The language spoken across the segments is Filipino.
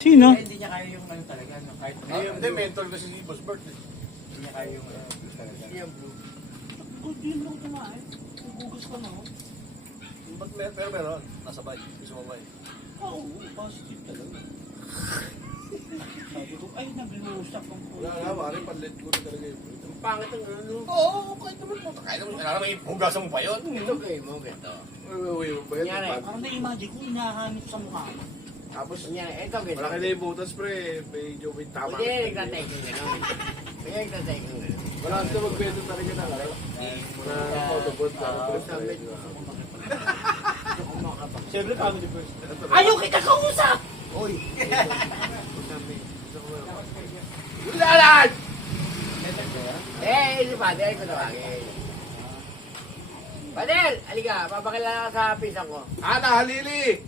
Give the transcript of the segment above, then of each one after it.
Sino? Hindi niya kaya yung ano talaga, no? Kahit Hindi, mentor kasi si Boss Bert. hindi niya kaya yung ano talaga. Yung blue. Good din lang kumain. Gugus ka na ako. Ba't meron? Nasabay. Gusto mo ba eh? Oo, positive talaga. Sabi ko, ay, naglusak ang Wala nga, pare, panlit ko na talaga yun. Ang pangit ang ano. Oo, kahit naman po. Kahit naman, alam mo, hugasan mo pa yun. Ito kayo mo, ganito. Uy, ba yan? Kunyari, Parang na-imagine ko, hinahanip sa mukha ko. Tapos, Kunyari, ito ganito. malaki na yung butas, pre. Medyo may tama. Hindi, nagtatay kong gano'n. Kaya nagtatay kong gano'n. Wala ka magkwento talaga na, alam. Na photobot na. Sabi ko, gusto ko makapag. Siyempre, family first. Ayaw kita kausap! Uy! Lalan! Si Pader ko tawagin. Pader! Halika, papakilala ka sa pisang ko. Ana, halili!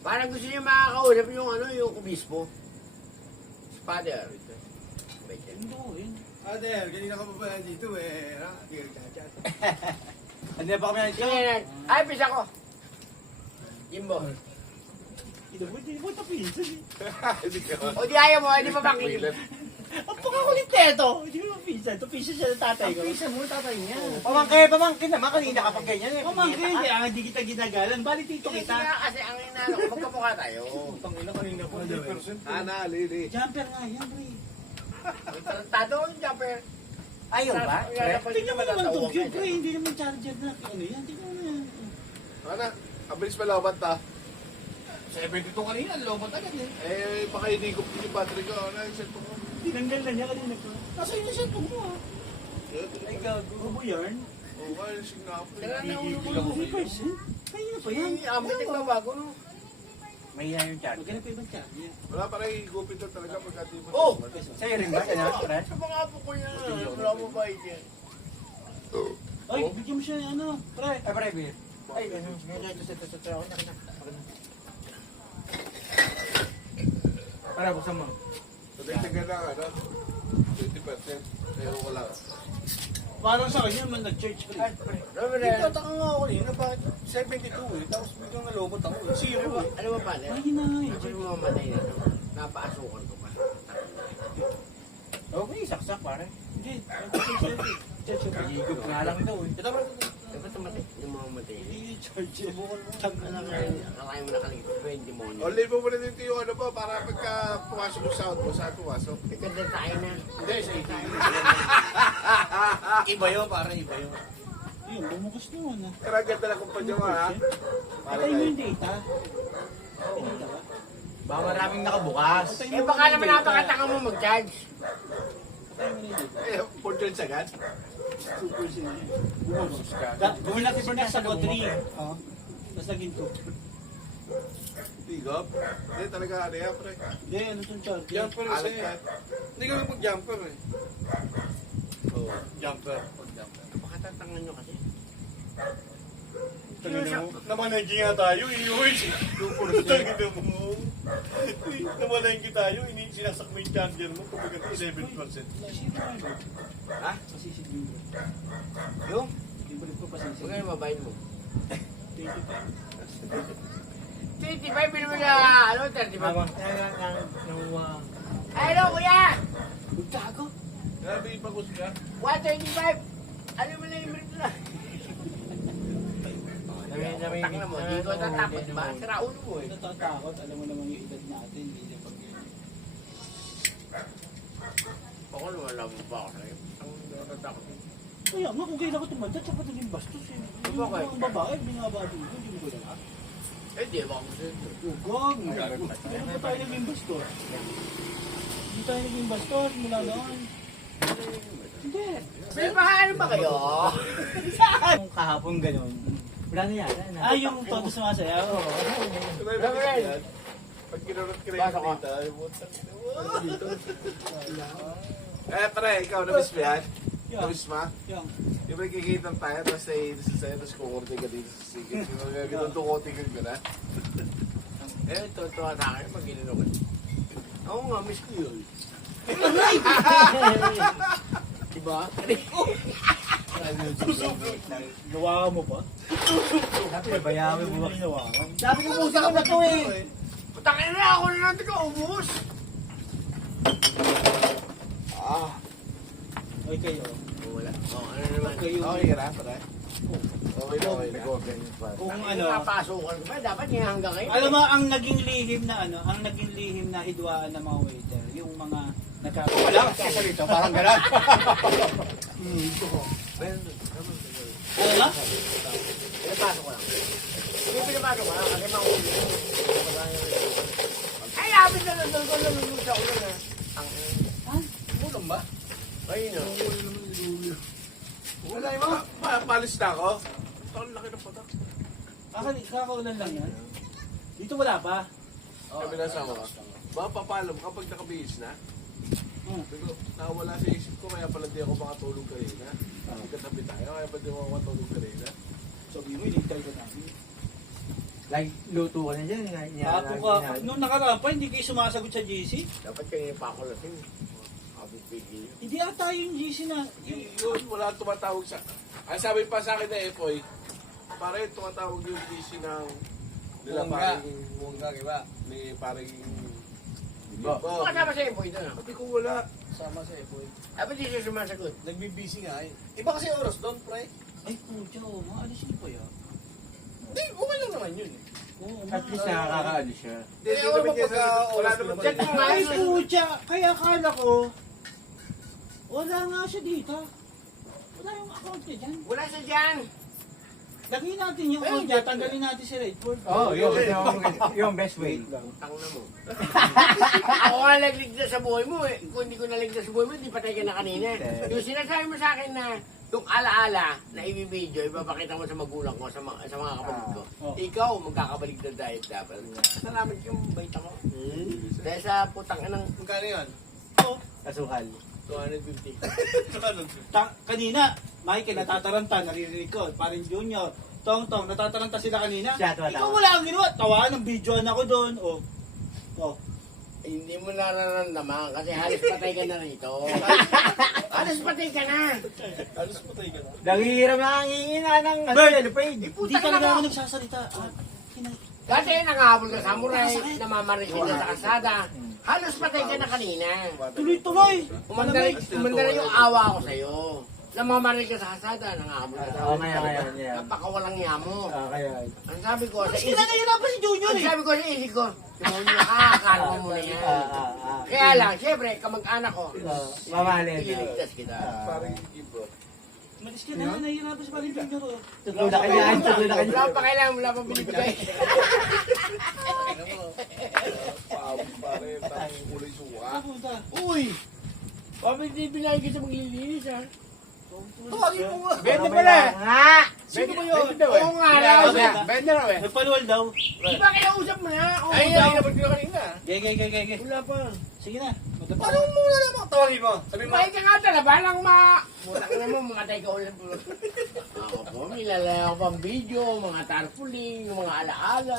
Parang gusto niya makakausap yung ano, yung kubispo. Si Pader. Wait, Hindi ko yun. Ader, kanina ka pa pala dito eh. Hindi ka nagchat. Hindi pa kami Sige, ay, pisang ko. Jimbo. Hindi mo ito pinsan eh. Hindi ka. O di ayaw mo, hindi pa bakit. Ang pagkakulit nito! Hindi mo pinsan. Ito pinsan siya ng tatay ko. Pisang mo, tatay niya. Pamangkin naman kanina kapag ganyan eh. Pamangkin, hindi kita ginagalan. Bali tito Sige kita. nga, kasi ang inano ko, magkamukha tayo. Tangina kanina po. 100%. Ana, halili. Jumper nga yan, pre. Tato yung jumper. Ayaw ba? Tingnan mo naman ito, pre. Hindi naman charger na. Ano yan? Tingnan mo na yan. Ana, abilis pa laban ta. 72 kanina, lobot agad eh. Eh, baka hindi ko yung battery ko. Ano yung cellphone ko? Tinanggal na niya kanina ko. Nasa inyo siya mo ah. Ay gago. Rubo yarn. Oo, kaya Singapore. Kailan na ulo ko Rubo person. Kaya pa yan. Ambit nagbabago no. May yung chat. Magkano pa ibang charger? Wala pa rin igupit to talaga pagkati mo. Oh! Sa'yo rin ba? Ganyan, Fred? Sa mga apo ko yan, wala mo ba yan? Ay, bigyan mo siya ng ano, pre. Ay, pare, beer. Ay, ano, ito, ako na. Para, buksan mo. Pagkatigan lang, ano? 20%. Pero wala. Parang sa kanya man nag-church pre. Robert, Tataka nga ako kanina, bakit 72 eh? Tapos biglang nalobot ako eh. Zero eh. ano ba pala? Ay, na nga eh. Ako yung mamatay na ito. Napaasukan ko pa. Okay, saksak pare. Hindi, nag-church. Church yung Higop nga lang daw eh. Dapat namatay. Yung mga matay. Hindi, church. Subukan mo. Akalain mo nakaligtas ko yung demonyo. O, leave mo muna dito yung ano ba, para pagka pumasok yung sound mo, saan pumasok? Ikanda tayo na. Hindi, sa itin. Iba yun, pare, iba yun. Ayun, bumukas naman ah. Pero ang ganda lang kung pa dyan ha. Patay mo yung data. Data ba? Baka maraming nakabukas. Patay mo Eh baka yung naman data. napakatanga mo mag-charge. Patay mo na yung data. Eh, for dyan sagad. 2% yun. Gumila ko sa ko 3. Oo. Tapos naging 2. Tigop. Hindi, talaga ano yan, pre. Hindi, ano itong charge? Jumper Alat kasi. yan. Hindi ka mag-jumper eh. Oo, jumper. Pag-jumper. Baka tatangan nyo kasi. Namanagin nga tayo, iuwi. Tangina mo. Namanagin tayo, sinasak mo yung charger mo, kumbaga 7%. Nasisip mo yun. Ha? Masisip mo yun. Yung? Ibalik ko pasisip. Huwag kayo mabayin mo. 25. 25 mo na, ano, 35. Ay, ano, kuya? Gago. Grabe, ipagos ka. 125. Ano mo na yung minute na? Tang na mo, di ko tatakot ba? Sira ulo mo eh. Natatakot. Alam mo naman yung edad natin. Hindi na pag Ako wala mo pa ako sa'yo. Ang natatakot eh. kaya nga, kung kailan ko tumanda, tsaka naging bastos eh. Yung Bakit? mga babae, binaba dito, hindi mo ba na? Eh, di ba ako sa'yo? Ugong! Kailan pa tayo naging bastos? Hindi tayo naging bastos mula noon. Hindi. May paano ba kayo? Kung kahapon ganun. Wala na yata. Ah, yung todo sumasayaw. Reverend. Pag kinurot ka rin Pasok ka. dito, ay butang. Eh, pre, ikaw na-miss mo yan? Yung, Na-miss mo? yung. Di ba kikita tayo, tapos naiinis sa sa'yo, tapos kukurti ka dito sa sigit. Ginutukotin ka na. Eh, tuwa sa akin pag ginunod. Oo nga, miss ko yun. Diba? Gawa ka mo pa? Dapat bayawi mo. Ginawa ka. Sabi ko pusa ka na to eh. Putang ina na! natin ka, ubus. Okay kayo. Wala. Ano naman? Okay yung... Okay ka na, pare? Okay na, okay na. Kung Ano? Napasukan ko ba? Dapat nga hanggang ngayon. Alam mo, ang naging lihim na ang naging lihim na hidwaan ng mga waiter, yung mga Wala ka sa rito, parang gano'n. Ano na? Pinapasok ko lang. Yung pinapasok ko lang, kasi mahuli. Ay, lapit na nandun ko lang sa ulo na. Ang Ulam ba? ayun o. Wala yung mga palis na ako. Ang laki ng patak. Kakaulan lang yan. Dito wala pa. Sabi na sa mga. Baka papalam kapag nakabihis na. Pero nawala sa isip ko, kaya pala di ako makatulog kanina. Kasi katabi tayo, kaya pala di ako makatulog kanina. Sabi mo, inintay ka namin. Like, luto ka na dyan. Apo ka. Nung nakaraan pa, hindi kayo sumasagot sa GC? Dapat kayo pa ako lasing. Abot pigil. Hindi ata yung GC na. Yun, wala tumatawag sa... Ang sabi pa sa akin na Epoy, parang tumatawag yung PC ng... Nila parang... Mungga, diba? Ni parang... Kung kasama sa info ito na. Sabi ko wala. Sama sa Epoy. Dapat di siya sumasagot. Nagbibisi nga eh. Iba kasi oras doon, pre. Ay, putya, maalis niyo pa yan. Hindi, okay lang naman yun. Oo, At least nakakaano siya. Hindi kami kesa... Wala naman Chat mo nga Ay, yun. putya, kaya akala ko, wala nga siya dito. Wala yung account niya dyan. Wala siya dyan. Lagyan natin yung account niya, tanggalin natin si Redford. Oh, yung best way. Tang na mo. Ako nga nagligtas sa buhay mo eh. Kung hindi ko naligtas sa buhay mo, hindi patay ka na kanina. Yung sinasabi mo sa akin na yung alaala na ibibideo, ipapakita mo sa magulang ko, sa mga kapatid ko. Oh. Ikaw, magkakabalik na diet dapat. Salamat yung bait ako. Dahil sa putang ng Magkano yan? Kasukal. 250. Kanina, Michael, natataranta, naririnig ko. Parin Junior, Tong, natataranta sila kanina. Siya, tuwa-tawa. Ikaw wala kang ginawa. Tawaan ng videoan ako doon. Oh. Hindi mo nararamdaman kasi halos patay ka na rito. Halos patay ka na. Alos patay ka na. Nangihiram na ang hingina ng Bert! cellophane. Hindi Putang talaga na ako mo. nagsasalita. Dati nangahabol ka samurai, namamarikin ka sa kasada. Halos patay ka na kanina. Tuloy-tuloy. Umandara yung awa ko sa'yo. Namamarikin ka sa kasada, nangahabol ka sa Oo, ngayon. Napakawalang niya mo. Kaya. Ang sabi ko sa Mas isip, kinanahirapan si Junior ang eh. sabi ko sa isip ko, kalma mo na yan. Kaya lang, syempre, kamag-anak ko, Mamahalin. ililigtas kita. Parang yung gibo. Malis ka na, nahihirapan si Parin Junior. Oh. Tutlo na kanya. Tutlo na kanya. Wala pa kailangan, wala pa binibigay. Pare, tanging kulay suka. Punta. Uy! Bakit di binayag kita maglilinis ha? Tawagin mo nga. Bente pala! Nga! Sino ba yun? Oo nga raw. Bente raw eh. Nagpaluwal daw. Di ba kinausap mo na? Oo Ay, daw. naman ko kanina. Gege. Wala pa. Sige na. Magdapa. Parang muna naman tawagin mo. Sabi mo, Mahit ka nga talaga, balang Muna ka naman, mamatay ka ulit. Ako po, nilalaya ko pang video, mga tarpaulin, yung mga alaala.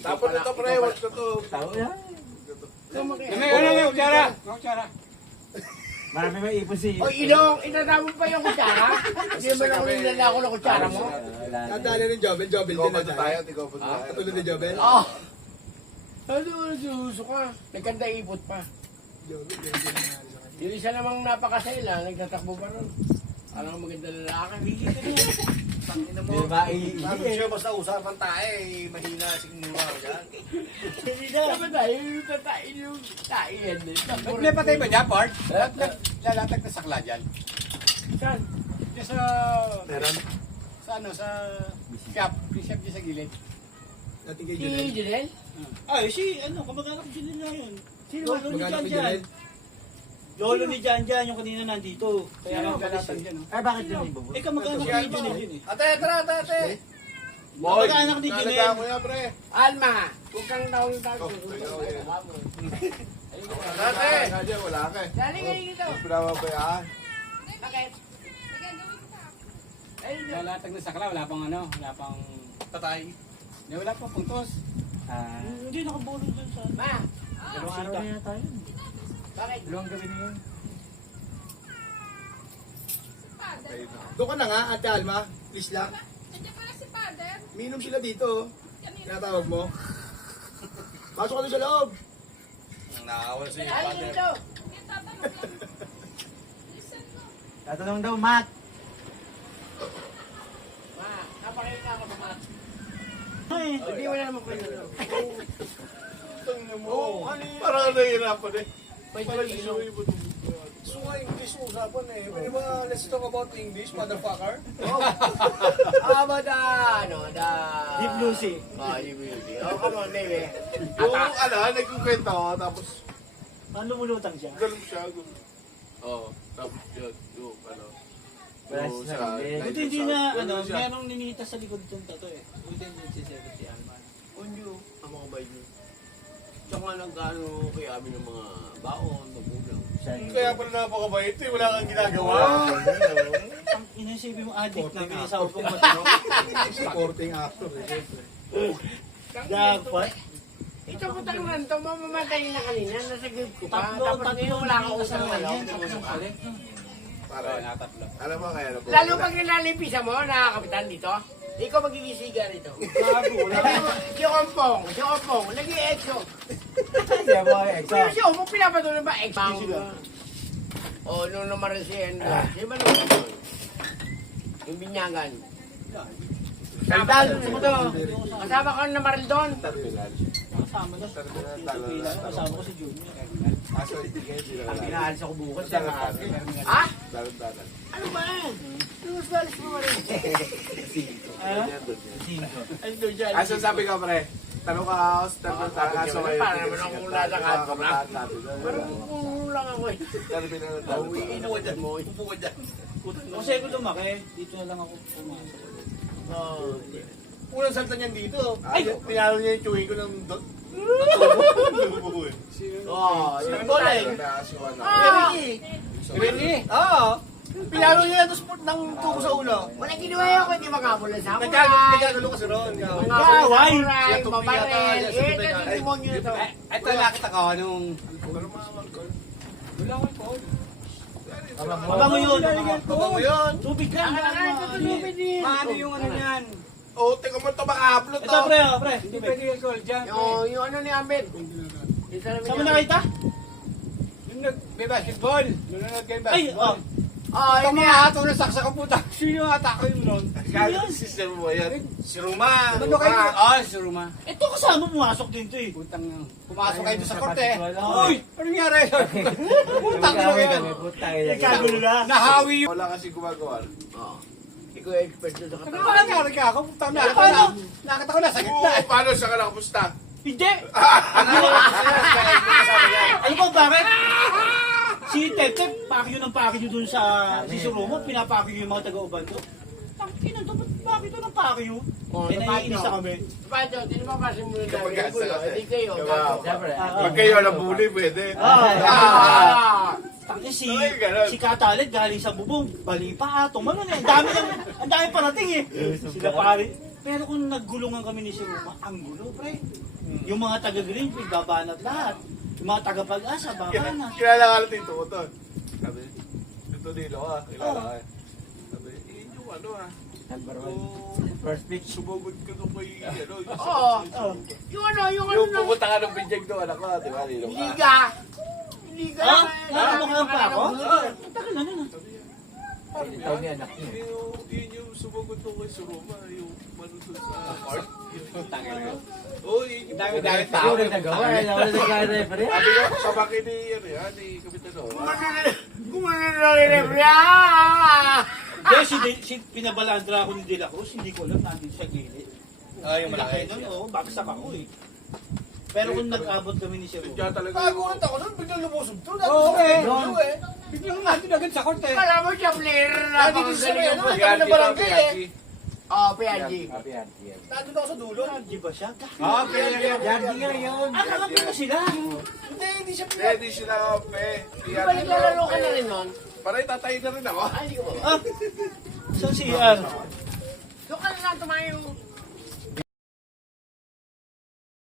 tapos ito pre, watch ko to. Tao na. Kutsara. Marami may ipon si... O ilong, itatapon pa yung kutsara? Hindi mo lang nilala ako ng kutsara mo? Nadali ng Jobel din Tigopad na na tayo. tayo, tigopad na tayo. Katulad ni Jobel. Oo. Ano, suso ka? Nagkanda ipot pa. Yung isa namang napakasela, nagtatakbo pa ron. Alam maganda lalaki. Di ba? Sabi siya, basta usapan tayo, mahina sigmura ko dyan. Hindi na. Dapat tayo yung tatain yung tain. May patay ba dyan, Pard? Lalatag na sakla dyan. Saan? Diyan sa... Meron? Sa ano, sa... Shop. Shop dyan sa gilid. Dating kay Si Junel. Janel? Ay, kamag-anak ni Janel na yun. Sino Lolo ni Magkano kay Janjan. Junel? Lolo ni Janjan, yung kanina nandito. Kaya Sino? nga palis eh. Ay, bakit yun ibo? Eh, kamag-anak ni Janel yun eh. Ate, tara, ate. Kamag-anak ni Janel. Nalaga mo yan, pre. Alma, huwag kang taong tago. Ate! Nadya, wala ka eh. Dali kayo dito. Pinababayaan. Bakit? Ay, Lalatag na sakla, wala pang ano, wala pang... Patay. Hindi, wala pang puntos. Hindi, nakabolo dyan sa... ma, Dalawang araw na yata yun. bakit? Dalawang gabi na yun. Doon ka na nga, Ate Alma. Please lang. Nandiyan pala si Father. Minom sila dito. Tinatawag mo. Pasok ka doon sa loob. Nakakawala si Ay, Father. dito. Tatanong daw, Matt. Ma, napakita ako ba? Ay, Hindi mo na naman pwede. Oo, parang nahihirapan eh. May Parang talino. isuwi mo itong... So nga English usapan eh. Pwede ba let's talk about English, motherfucker? Ano, Deep Blue Sea. Deep Blue Sea. Oh, come on, baby. Yung nagkukwento ako, tapos Paano lumulutang siya? ganun siya. Ganun. Oo, tapos yun, yung ano. Wala yung siya sa sarili. light Buti hindi and na, sound. ano, Ganun siya. merong ninita sa likod ng tato eh. Buti hindi si Seventy Alman. Unyo, ang mga bayo. Tsaka lang gaano kaya amin ng mga baon, magulang. Kaya pala napakabait eh. Wala kang ginagawa. Ang inisipin mo addict na may asawa kong matino. Supporting actor eh. Siyempre. Dapat. Ito po tangan to, mamamatay na kanina, nasa group ko pa. Tatlo, Tapos ngayon wala kang usang kasama ano. yan. Tatlong kalit. Pare, alam mo kaya na po. Lalo pag nilalipisa mo, nakakapitan dito, ikaw magigisiga rito. Bago, wala. Si Ompong, nag-i-exo. Hindi ako exo. Pero si Ompong pinapatuloy ba? Exo. Nung namaril si Endo. Si ba naman yun? Yung binyagan. Sandal, sumunod. Kasama ka namaril doon. Terminal. Kasama na. Kasama ko si Junior. Kaso hindi kayo Ang pinakalaman. inaalis ako bukas. Siya Ha? Dalan-dalan. Ano ba? Lumas balis mo rin. Ganyan doon yan. Ano doon dyan? Kaso sabi ko pre, tanong ka ako sa terminal. Kaso kayo. Para naman akong lalakad ko na. Parang Parang kung lang ako eh. terminal ng dalan. mo. Upo ka dyan. Kasi ko lumaki, dito na lang ako pumasok. Unang salta niyan dito. Ay! Pinalo niya yung chewing ko ng tubo eh. Yung bola eh. Really? Oo. Pinalo niya yung ng tubo sa ulo. Wala ginawa yun kung hindi makabula sa samurai. Nagkagalo kasi ron. Mga Kaway! samurai, Siya tupi mabarel. yata, siya Eh, tupi. ito demonyo ito. Ito nakita ko nung... Abango yun. Baba mo yun. Tubig ka. Ito tulubin din. Paano yung ano yan? Oh, teka mo ito maka-upload Ito pre, pre. Hindi pwede yung gold dyan. Yung ano ni Ahmed. Yung salamin Saan mo niya. nakita? Yung may basketball. Nanonood kayo Ay, basketball. Yun Ito mga yan. ato na saksa ka puta. Sino yung atake mo nun? Kaya sister mo yan. Si Ruma. Ano kayo? Si Ruma. ito kasama pumasok din to eh. Putang na. Pumasok kayo doon sa korte. Uy! Uy! Ano nangyari? Putang na kayo. Nagkagulo na. Nahawi yung... Wala kasi gumagawa. Ikaw yung expert doon sa Ano katawan. ka nangyari ka? Ako putang na. Paano? Nakita ko na sa gitna. Oo, paano siya ka nakapusta? Hindi. Ano ba bakit? Si Tete, pakyo ng pakyo dun sa Susurumo, pinapakyo yung mga taga-Ubando. Tangin na to, ba't pakyo ng pakyo? Eh, naiinis na kami. Paano, tinimapasin mo yung dahil Kapag gulo. kasi. Hindi kayo. Siyempre. Pag kayo nabuli, pwede. Tangin Ay, ganun. si Katalit galing sa bubong, bali pa, tumalon eh. Ang dami parating eh. Sila pare. Pero kung naggulungan kami ni Siruma, ang gulo pre. Yung mga taga-Green, babanat lahat. Yung mga taga-Pag-asa, babanat. Kilala ka natin ito, Uton. Sabi, dito nilo ka. Kilala ka. Sabi, yun yung ano Number Yung First pick. sumugod ka nung may ano. Oo. Yung ano Yung na. pumunta ka ng binyag doon, anak ko, di ba? Nilo ka. Liga. Liga. Ha? Nakakabukhan pa ako? Ang tagal na nun ah. Itaw niya anak niya. Yun yung sumugod nung kay Suruma, yung manunod sa court. Oo, yun yung Dami-dami Ikaw tao. rin nagawa. Wala nagka-referee. Sabi ko, sabaki ni, ni Kapitano. Kumanin na rin refri. Kaya si pinabalandra ako ni De La Cruz, hindi ko alam, nandito sa gilid. Yung Malaki nun, oo, bagsak ako eh. Pero kung nag-abot kami ni Siruma, Kaya talaga Kagulat ako nun, biglang lumusog to. Oo, eh. Doon. Biglang natin agad sa korte. Kala mo siya player na. Dito sa may ano, Pianji kami na to, barangay eh. Pianji. Pianji. Nandun ako sa dulo. di ba siya? Okay. Yardi nga yun. Kakapin na sila. Hindi, hindi siya Hindi sila pe. Di ba naglalaro ka na rin nun? Parang tatay na rin ako. Ay, hindi ko ba? Ah, sa CR. Doon ka na lang tumayo.